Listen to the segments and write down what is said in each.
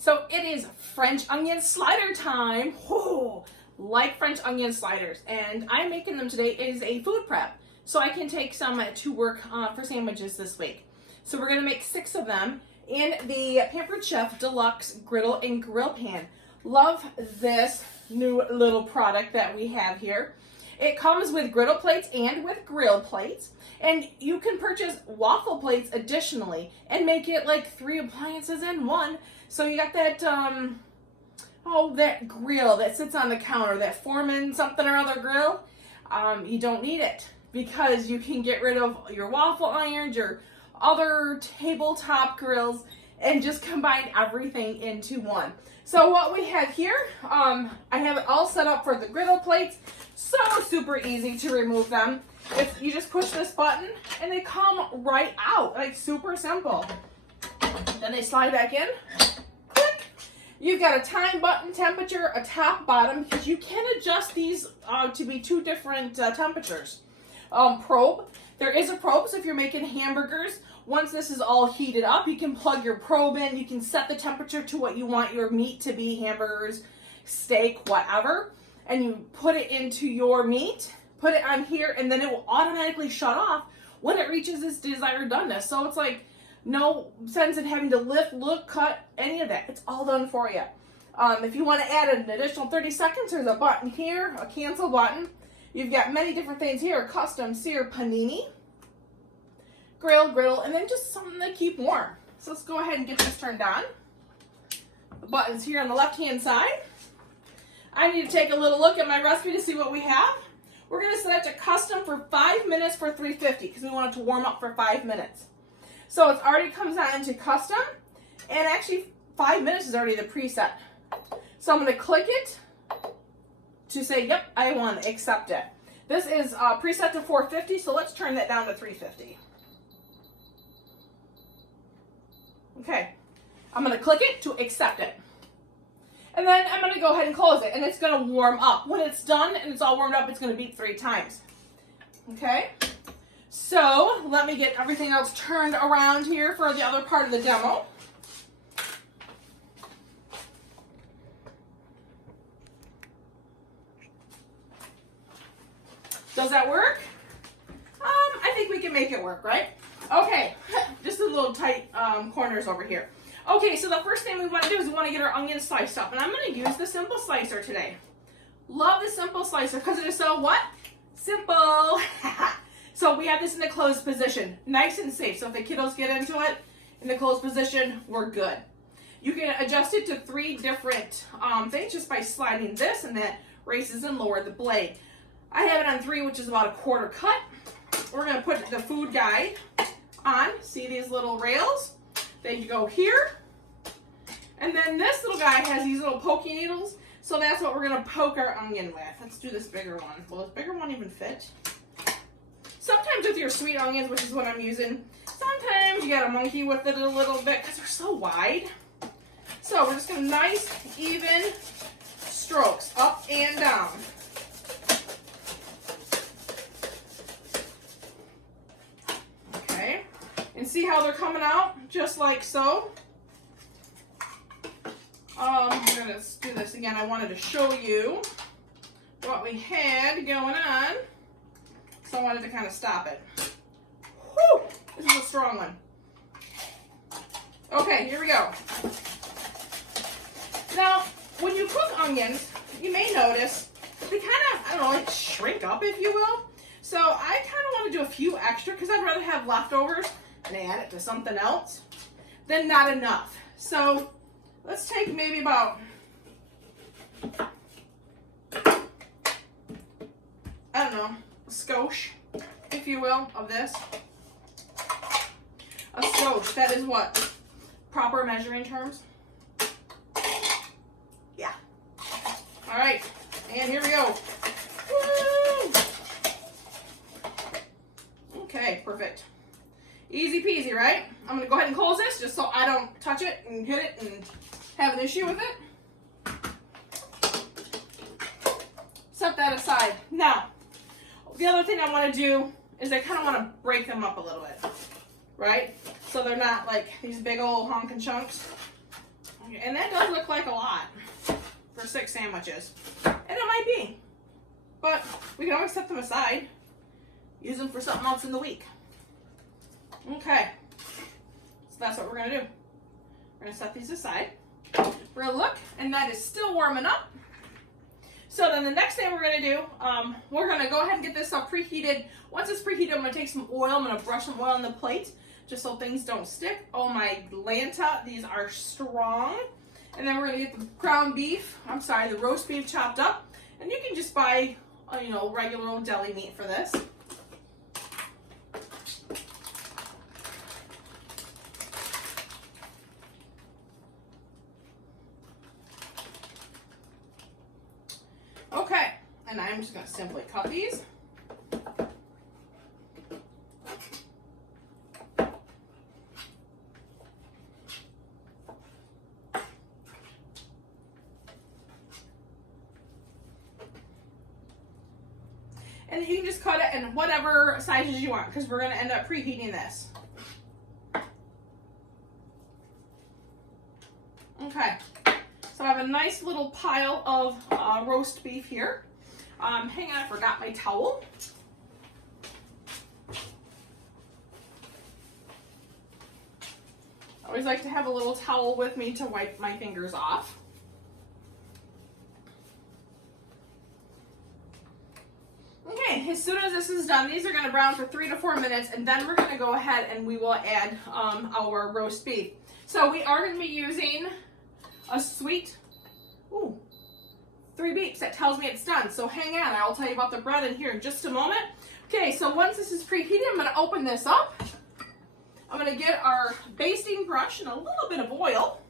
So it is French onion slider time. Oh, like French onion sliders. And I'm making them today as a food prep. So I can take some to work for sandwiches this week. So we're gonna make 6 of them in the Pampered Chef Deluxe Griddle and Grill Pan. Love this new little product that we have here. It comes with griddle plates and with grill plates. And you can purchase waffle plates additionally and make it like 3 appliances in one. So you got that, that grill that sits on the counter, that Foreman something or other grill. You don't need it because you can get rid of your waffle irons, your other tabletop grills, and just combine everything into one. So what we have here, I have it all set up for the griddle plates. So super easy to remove them. If you just push this button and they come right out, like super simple. Then they slide back in. Click. You've got a time button, temperature, a top, bottom, because you can adjust these to be 2 different temperatures. Probe. There is a probe, so if you're making hamburgers, once this is all heated up, you can plug your probe in. You can set the temperature to what you want your meat to be, hamburgers, steak, whatever. And you put it into your meat, put it on here, and then it will automatically shut off when it reaches its desired doneness. So it's like no sense in having to lift, look, cut, any of that. It's all done for you. If you want to add an additional 30 seconds, there's a button here, a cancel button. You've got many different things here, custom sear panini, griddle, and then just something to keep warm. So let's go ahead and get this turned on. The button's here on the left-hand side. I need to take a little look at my recipe to see what we have. We're going to set it to custom for 5 minutes for 350 because we want it to warm up for 5 minutes. So it already comes on into custom, and actually 5 minutes is already the preset. So I'm going to click it to say, yep, I want to accept it. This is preset to 450, so let's turn that down to 350. Okay, I'm going to click it to accept it. And then I'm going to go ahead and close it, and it's going to warm up. When it's done and it's all warmed up, it's going to beep 3 times. Okay, so let me get everything else turned around here for the other part of the demo. Does that work? I think we can make it work, right? Okay, just the little tight corners over here. Okay, so the first thing we want to do is we want to get our onions sliced up. And I'm going to use the Simple Slicer today. Love the Simple Slicer because it is so what? Simple. So we have this in the closed position. Nice and safe. So if the kiddos get into it in the closed position, we're good. You can adjust it to 3 different things just by sliding this, and that raises and lower the blade. I have it on 3, which is about 1/4 cut. We're going to put the food guide on. See these little rails? They go here. And then this little guy has these little pokey needles. So that's what we're going to poke our onion with. Let's do this bigger one. Will this bigger one even fit? Sometimes with your sweet onions, which is what I'm using, sometimes you got to monkey with it a little bit because they're so wide. So we're just going to nice, even strokes up and down. Okay. And see how they're coming out? Just like so. I'm going to do this again. I wanted to show you what we had going on. So I wanted to kind of stop it. Whew! This is a strong one. Okay, here we go. Now, when you cook onions, you may notice they kind of, I don't know, like shrink up, if you will. So I kind of want to do a few extra because I'd rather have leftovers and add it to something else than not enough. So let's take maybe about, I don't know, a skosh, if you will, of this. A skosh, that is what? Proper measuring terms? Yeah. All right, and here we go. Woo! Okay, perfect. Easy peasy, right? I'm going to go ahead and close this just so I don't touch it and hit it and have an issue with it. Set that aside. Now, the other thing I want to do is I kind of want to break them up a little bit, right? So they're not like these big old honking chunks. And that does look like a lot for 6 sandwiches. And it might be. But we can always set them aside. Use them for something else in the week. Okay. So that's what we're going to do. We're going to set these aside. We're going to look, and that is still warming up. So then the next thing we're going to do, we're going to go ahead and get this stuff preheated. Once it's preheated, I'm going to take some oil. I'm going to brush some oil on the plate just so things don't stick. Oh my Lanta, these are strong. And then we're going to get the the roast beef chopped up. And you can just buy, regular old deli meat for this. Okay, and I'm just going to simply cut these. And you can just cut it in whatever sizes you want because we're going to end up preheating this. Okay, so I have a nice little pile of roast beef here. Hang on, I forgot my towel. I always like to have a little towel with me to wipe my fingers off. Okay, as soon as this is done, these are going to brown for 3 to 4 minutes, and then we're going to go ahead and we will add our roast beef. So we are going to be using a sweet, 3 beeps. That tells me it's done. So hang on, I'll tell you about the bread in here in just a moment. Okay, so once this is preheated, I'm going to open this up. I'm going to get our basting brush and a little bit of oil.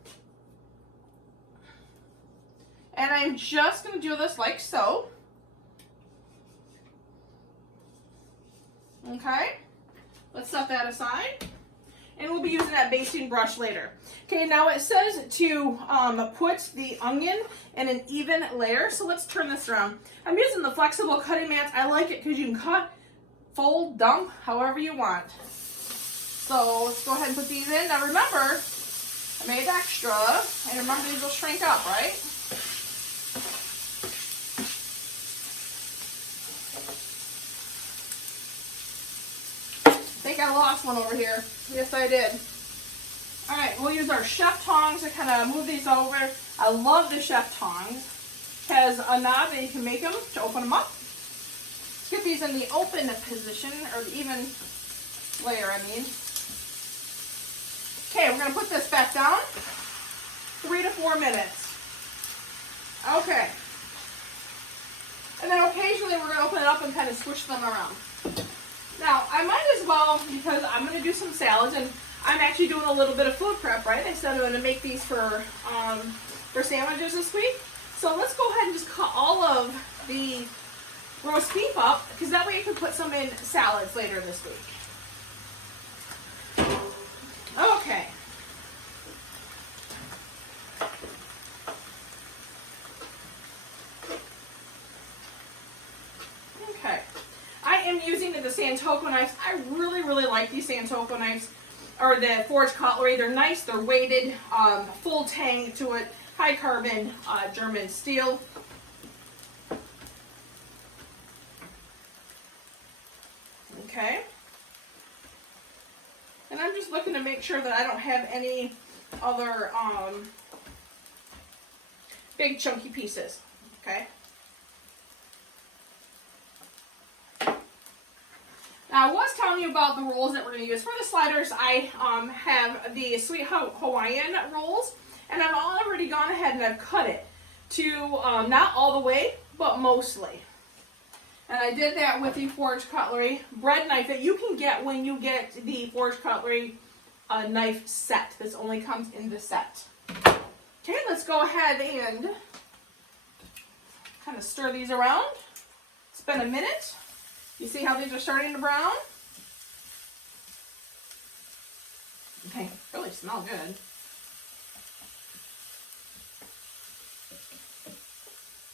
And I'm just going to do this like so. Okay, let's set that aside. And we'll be using that basting brush later. Okay, now it says to put the onion in an even layer. So let's turn this around. I'm using the flexible cutting mats. I like it because you can cut, fold, dump, however you want. So let's go ahead and put these in. Now remember, I made extra. And remember, these will shrink up, right? I think I lost one over here. Yes, I did. All right, we'll use our chef tongs to kind of move these over. I love the chef tongs. It has a knob that you can make them to open them up. Let's get these in the open position, or the even layer, I mean. Okay, we're going to put this back down. 3 to 4 minutes. Okay. And then occasionally we're going to open it up and kind of squish them around. Now, I might as well, because I'm going to do some salads, and I'm actually doing a little bit of food prep, right? I said I'm going to make these for sandwiches this week. So let's go ahead and just cut all of the roast beef up, because that way you can put some in salads later this week. Okay. Okay. I am using the Santoku knives. I really, really like these Santoku knives, or the Forged Cutlery. They're nice. They're weighted, full tang to it, high carbon German steel. Okay. And I'm just looking to make sure that I don't have any other big chunky pieces. Okay. Now, I was telling you about the rolls that we're going to use for the sliders. I have the Sweet Hawaiian rolls, and I've already gone ahead and I've cut it to not all the way, but mostly. And I did that with the Forged Cutlery bread knife that you can get when you get the Forged Cutlery knife set. This only comes in the set. Okay, let's go ahead and kind of stir these around. It's been a minute. You see how these are starting to brown? Okay, really smell good.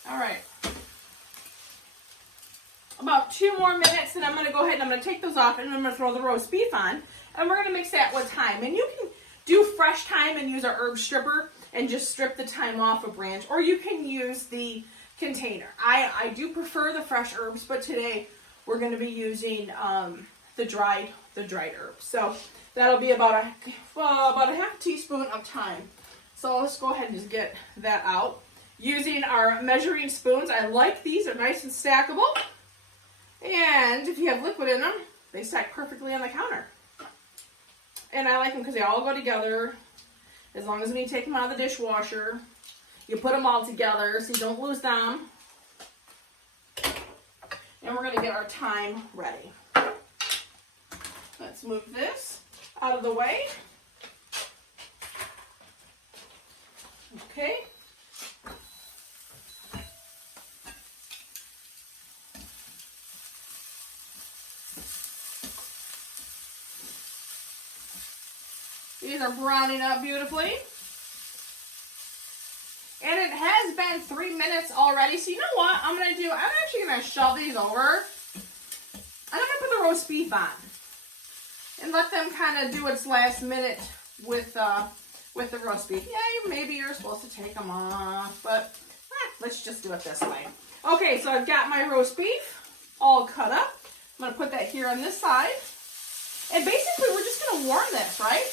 All right. About 2 more minutes, and I'm going to go ahead and I'm going to take those off, and I'm going to throw the roast beef on, and we're going to mix that with thyme. And you can do fresh thyme and use our herb stripper and just strip the thyme off a branch, or you can use the container. I do prefer the fresh herbs, but today we're going to be using the dried herbs. So that'll be about a half teaspoon of thyme. So let's go ahead and just get that out. Using our measuring spoons, I like these, they're nice and stackable. And if you have liquid in them, they stack perfectly on the counter. And I like them because they all go together. As long as when you take them out of the dishwasher, you put them all together so you don't lose them. And we're going to get our thyme ready. Let's move this out of the way. Okay. These are browning up beautifully. And it has been 3 minutes already. So you know what I'm going to do? I'm actually going to shove these over. And I'm going to put the roast beef on. And let them kind of do its last minute with the roast beef. Yeah, maybe you're supposed to take them off. But let's just do it this way. Okay, so I've got my roast beef all cut up. I'm going to put that here on this side. And basically we're just going to warm this, right?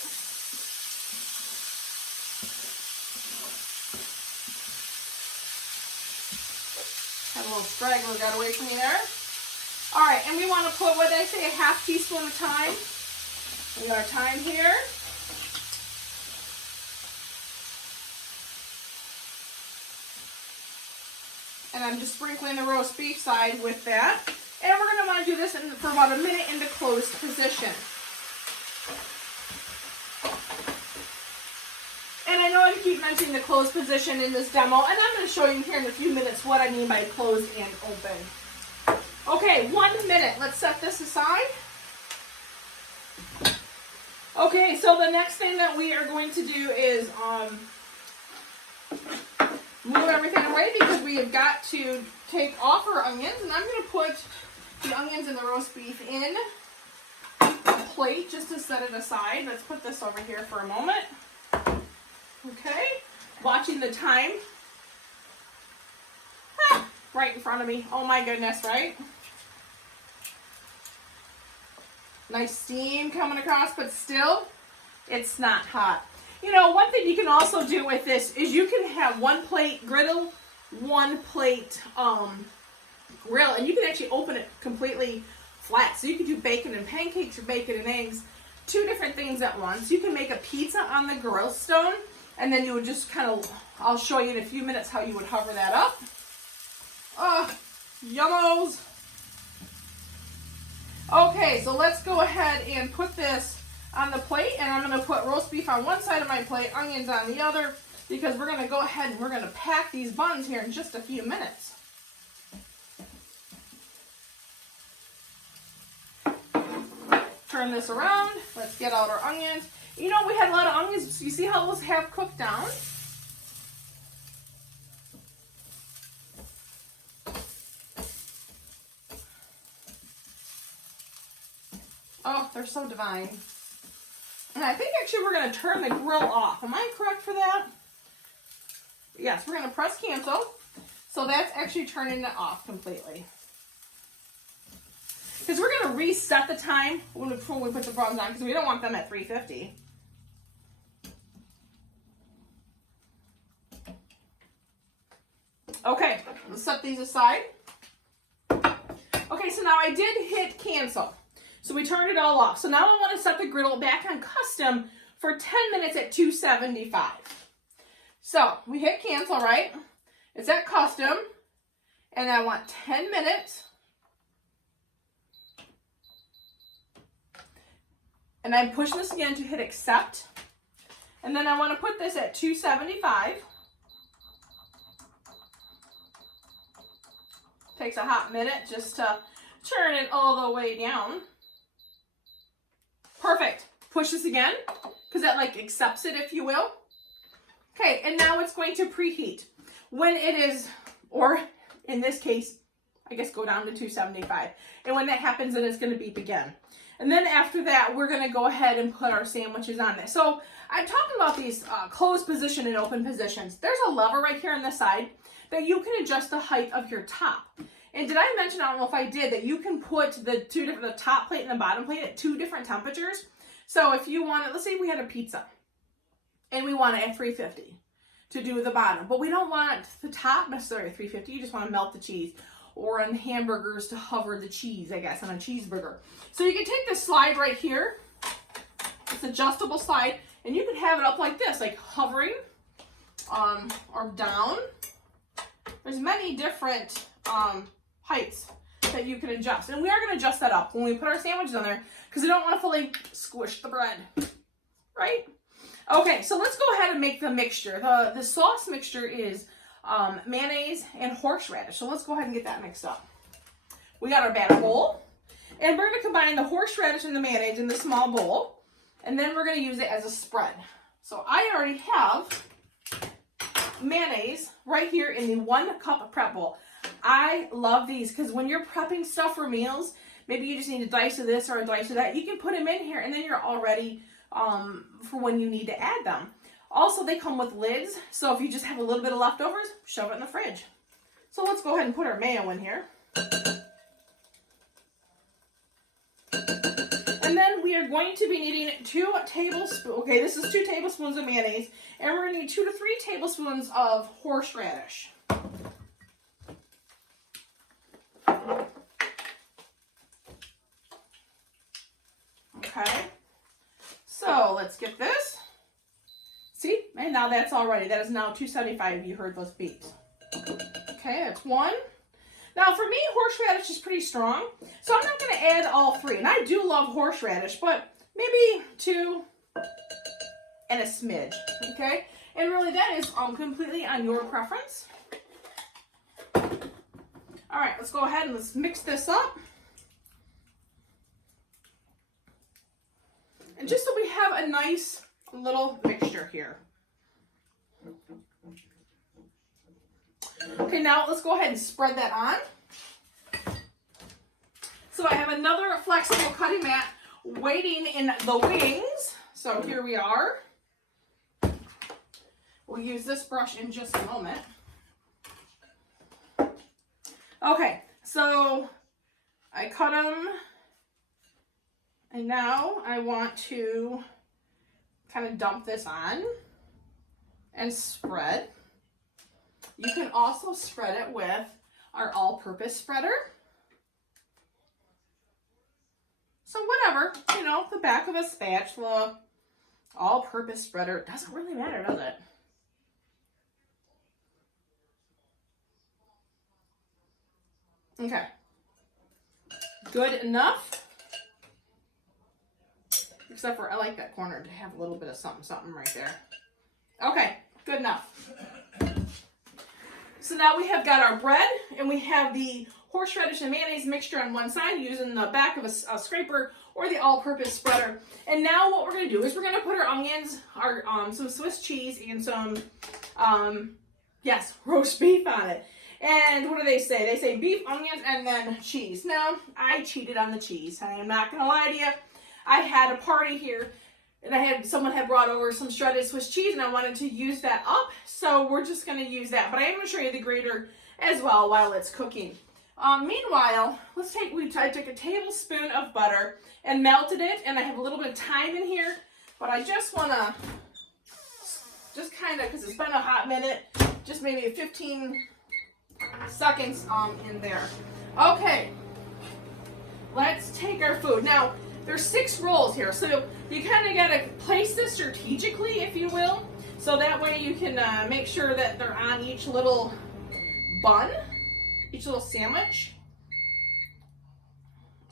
Have a little straggler got away from me there. All right, and we want to put, what did I say, a half teaspoon of thyme. We got our thyme here. And I'm just sprinkling the roast beef side with that. And we're going to want to do this for about a minute in the closed position. And I know I keep mentioning the closed position in this demo, and I'm going to show you here in a few minutes what I mean by closed and open. Okay, 1 minute. Let's set this aside. Okay, so the next thing that we are going to do is move everything away because we have got to take off our onions, and I'm going to put the onions and the roast beef in a plate just to set it aside. Let's put this over here for a moment. Okay, watching the thyme. Right in front of me. Oh my goodness, right? Nice steam coming across, but still, it's not hot. You know, one thing you can also do with this is you can have one plate griddle, one plate grill, and you can actually open it completely flat. So you could do bacon and pancakes or bacon and eggs, 2 different things at once. You can make a pizza on the grill stone, and then you would just kind of, I'll show you in a few minutes how you would hover that up. Yummos. Okay, so let's go ahead and put this on the plate, and I'm going to put roast beef on one side of my plate, onions on the other, because we're going to go ahead and we're going to pack these buns here in just a few minutes. Turn this around. Let's get out our onions. You know, we had a lot of onions. You see how those have cooked down? Oh, they're so divine. And I think actually we're going to turn the grill off. Am I correct for that? Yes, we're going to press cancel. So that's actually turning it off completely. Because we're going to reset the time before we put the buns on, because we don't want them at 350. Okay, let's set these aside. Okay, so now I did hit cancel. So we turned it all off. So now I want to set the griddle back on custom for 10 minutes at 275. So we hit cancel, right? It's at custom. And I want 10 minutes. And I'm pushing this again to hit accept. And then I want to put this at 275. Takes a hot minute just to turn it all the way down. Perfect. Push this again, because that like accepts it, if you will. Okay, and now it's going to preheat. When it is, or in this case, I guess go down to 275. And when that happens, then it's going to beep again. And then after that, we're gonna go ahead and put our sandwiches on there. So I'm talking about these closed position and open positions. There's a lever right here on the side that you can adjust the height of your top. And did I mention, I don't know if I did, that you can put the top plate and the bottom plate at 2 different temperatures. So if you want it, let's say we had a pizza and we want it at 350 to do the bottom, but we don't want the top necessarily at 350. You just want to melt the cheese, or on hamburgers to hover the cheese, I guess, on a cheeseburger. So you can take this slide right here. It's adjustable slide, and you can have it up like this, like hovering, or down. There's many different heights that you can adjust, and we are going to adjust that up when we put our sandwiches on there because we don't want to fully squish the bread, right? Okay, so let's go ahead and make the mixture. The sauce mixture is mayonnaise and horseradish. So let's go ahead and get that mixed up. We got our batter bowl, and we're going to combine the horseradish and the mayonnaise in the small bowl, and then we're going to use it as a spread. So I already have mayonnaise right here in the 1 cup prep bowl. I love these because when you're prepping stuff for meals, maybe you just need a dice of this or a dice of that, you can put them in here and then you're all ready for when you need to add them. Also, they come with lids, so if you just have a little bit of leftovers, shove it in the fridge. So let's go ahead and put our mayo in here. And then we are going to be needing 2 tablespoons, okay, this is 2 tablespoons of mayonnaise, and we're going to need 2 to 3 tablespoons of horseradish. Okay, so let's get this. See, and now that's all ready. That is now 275 if you heard those beeps. Okay, that's 1. Now for me, horseradish is pretty strong, so I'm not going to add all 3. And I do love horseradish, but maybe 2 and a smidge, okay? And really that is completely on your preference. All right, let's go ahead and let's mix this up. And just so we have a nice little mixture here. Okay, now let's go ahead and spread that on. So I have another flexible cutting mat waiting in the wings. So here we are. We'll use this brush in just a moment. Okay, so I cut them, and now I want to kind of dump this on and spread. You can also spread it with our all-purpose spreader. So whatever, you know, the back of a spatula, all-purpose spreader, it doesn't really matter, does it? Okay, good enough. Except for I like that corner to have a little bit of something right there. Okay, good enough. So now we have got our bread, and we have the horseradish and mayonnaise mixture on one side using the back of a scraper or the all-purpose spreader. And now what we're going to do is we're going to put our onions, our some Swiss cheese, and some roast beef on it. And what do they say? They say beef, onions, and then cheese. Now, I cheated on the cheese. I am not going to lie to you. I had a party here, and someone had brought over some shredded Swiss cheese, and I wanted to use that up. So we're just going to use that. But I am going to show you the grater as well while it's cooking. Meanwhile, I took a tablespoon of butter and melted it, and I have a little bit of thyme in here. But I just want to, just kind of, because it's been a hot minute, just maybe 15 seconds in there. Okay, let's take our food. Now, there's 6 rolls here, so you kind of got to place this strategically, if you will, so that way you can make sure that they're on each little bun, each little sandwich.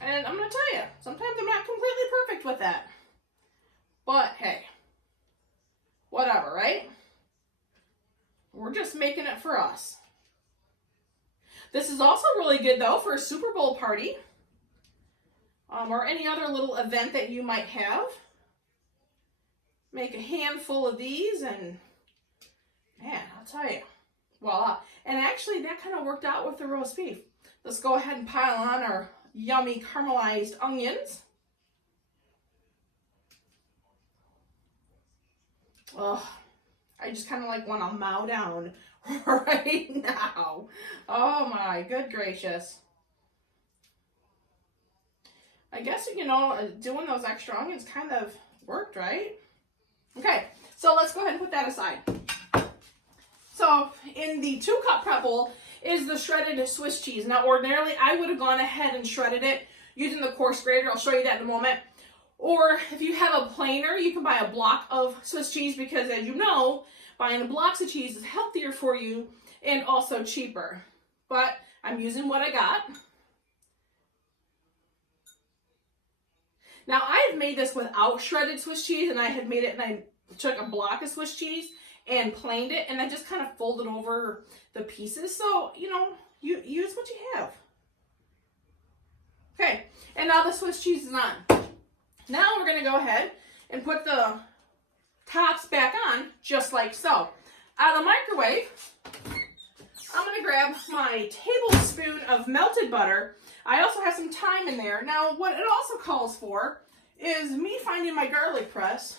And I'm going to tell you, sometimes I'm not completely perfect with that. But hey, whatever, right? We're just making it for us. This is also really good, though, for a Super Bowl party or any other little event that you might have. Make a handful of these, and man, I'll tell you, voila. And actually, that kind of worked out with the roast beef. Let's go ahead and pile on our yummy caramelized onions. Oh, I just kind of like want to mow down right now. Oh my good gracious. I guess, you know, doing those extra onions kind of worked, right? Okay, so let's go ahead and put that aside. So in the 2-cup prep bowl is the shredded Swiss cheese. Now ordinarily I would have gone ahead and shredded it using the coarse grater. I'll show you that in a moment. Or if you have a planer, you can buy a block of Swiss cheese because, as you know, buying the blocks of cheese is healthier for you and also cheaper. But I'm using what I got. Now I have made this without shredded Swiss cheese, and I had made it and I took a block of Swiss cheese and planed it, and I just kind of folded over the pieces. So, you know, you use what you have. Okay, and now the Swiss cheese is on. Now we're gonna go ahead and put the tops back on, just like so. Out of the microwave, I'm gonna grab my tablespoon of melted butter. I also have some thyme in there. Now, what it also calls for is me finding my garlic press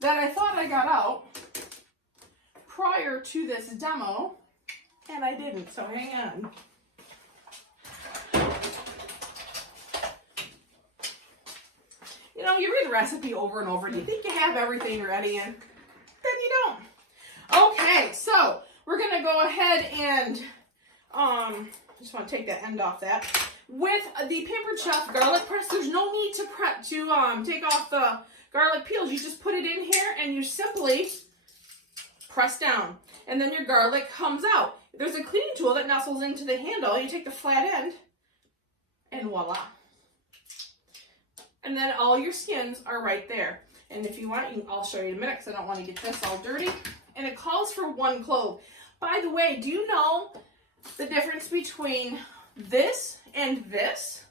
that I thought I got out prior to this demo, and I didn't, so hang on. You know, you read the recipe over and over, and you think you have everything ready, and then you don't. Okay, so we're gonna go ahead and just want to take that end off that. With the Pampered Chef garlic press, there's no need to take off the garlic peels. You just put it in here and you simply press down, and then your garlic comes out. There's a cleaning tool that nestles into the handle. You take the flat end, and voila. And then all your skins are right there. And if you want, I'll show you in a minute because I don't want to get this all dirty. And it calls for 1 clove. By the way, do you know the difference between this and this?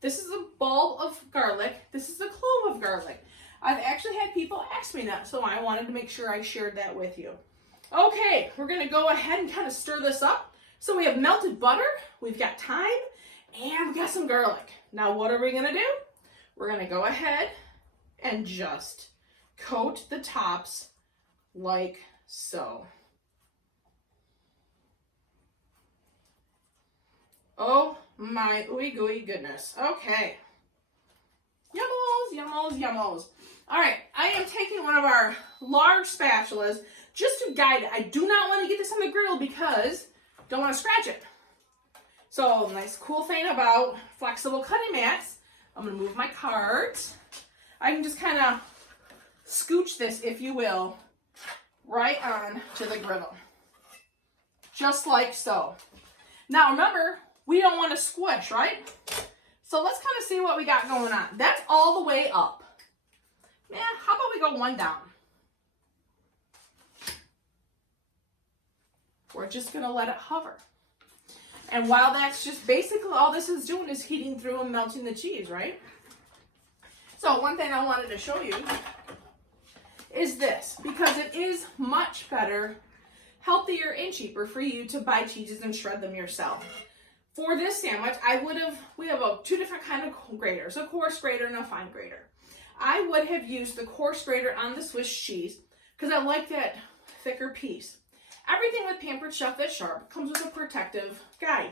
This is a bulb of garlic. This is a clove of garlic. I've actually had people ask me that, so I wanted to make sure I shared that with you. Okay, we're going to go ahead and kind of stir this up. So we have melted butter, we've got thyme, and we've got some garlic. Now what are we going to do? We're going to go ahead and just coat the tops like so. Oh my ooey gooey goodness. Okay. Yummos, yummos, yummos. All right, I am taking one of our large spatulas just to guide it. I do not want to get this on the grill because I don't want to scratch it. So, nice cool thing about flexible cutting mats, I'm going to move my cards. I can just kind of scooch this, if you will, right on to the griddle. Just like so. Now remember, we don't want to squish, right? So let's kind of see what we got going on. That's all the way up. Yeah, how about we go 1 down? We're just going to let it hover. And while that's just basically all this is doing is heating through and melting the cheese, right? So one thing I wanted to show you is this, because it is much better, healthier, and cheaper for you to buy cheeses and shred them yourself. For this sandwich, we have 2 different kind of graters, a coarse grater and a fine grater. I would have used the coarse grater on the Swiss cheese because I like that thicker piece. Everything with Pampered Chef that's sharp comes with a protective guide.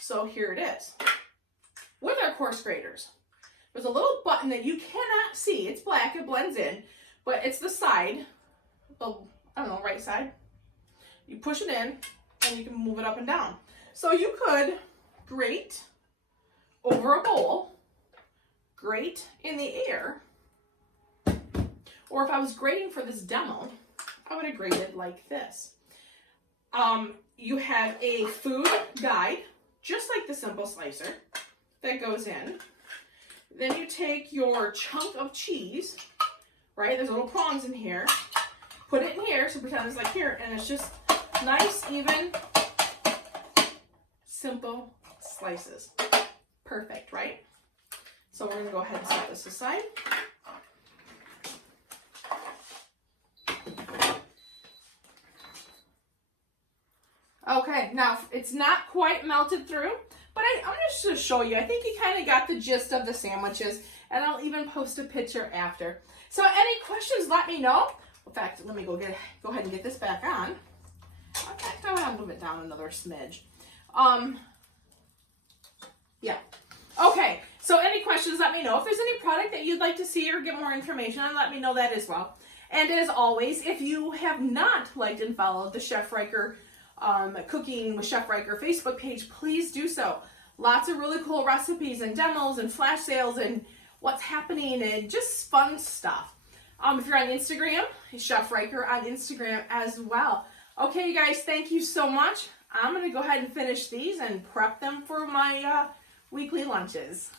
So here it is. With our coarse graters, there's a little button that you cannot see. It's black, it blends in, but it's the side, right side. You push it in and you can move it up and down. So you could grate over a bowl, grate in the air, or if I was grating for this demo, I would have grated like this. You have a food guide, just like the Simple Slicer, that goes in. Then you take your chunk of cheese, right? There's little prongs in here. Put it in here, so pretend it's like here, and it's just nice, even, simple slices. Perfect, right? So we're gonna go ahead and set this aside. Okay, now it's not quite melted through, but I'm just going to show you. I think you kind of got the gist of the sandwiches, and I'll even post a picture after. So any questions, let me know. In fact, let me go ahead and get this back on. In fact, I want to move it down another smidge. Yeah. Okay, so any questions, let me know. If there's any product that you'd like to see or get more information on, let me know that as well. And as always, if you have not liked and followed the Chef Riker Cooking with Chef Riker Facebook page, please do so. Lots of really cool recipes and demos and flash sales and what's happening and just fun stuff. If you're on Instagram, Chef Riker on Instagram as well. Okay, you guys, thank you so much. I'm going to go ahead and finish these and prep them for my weekly lunches.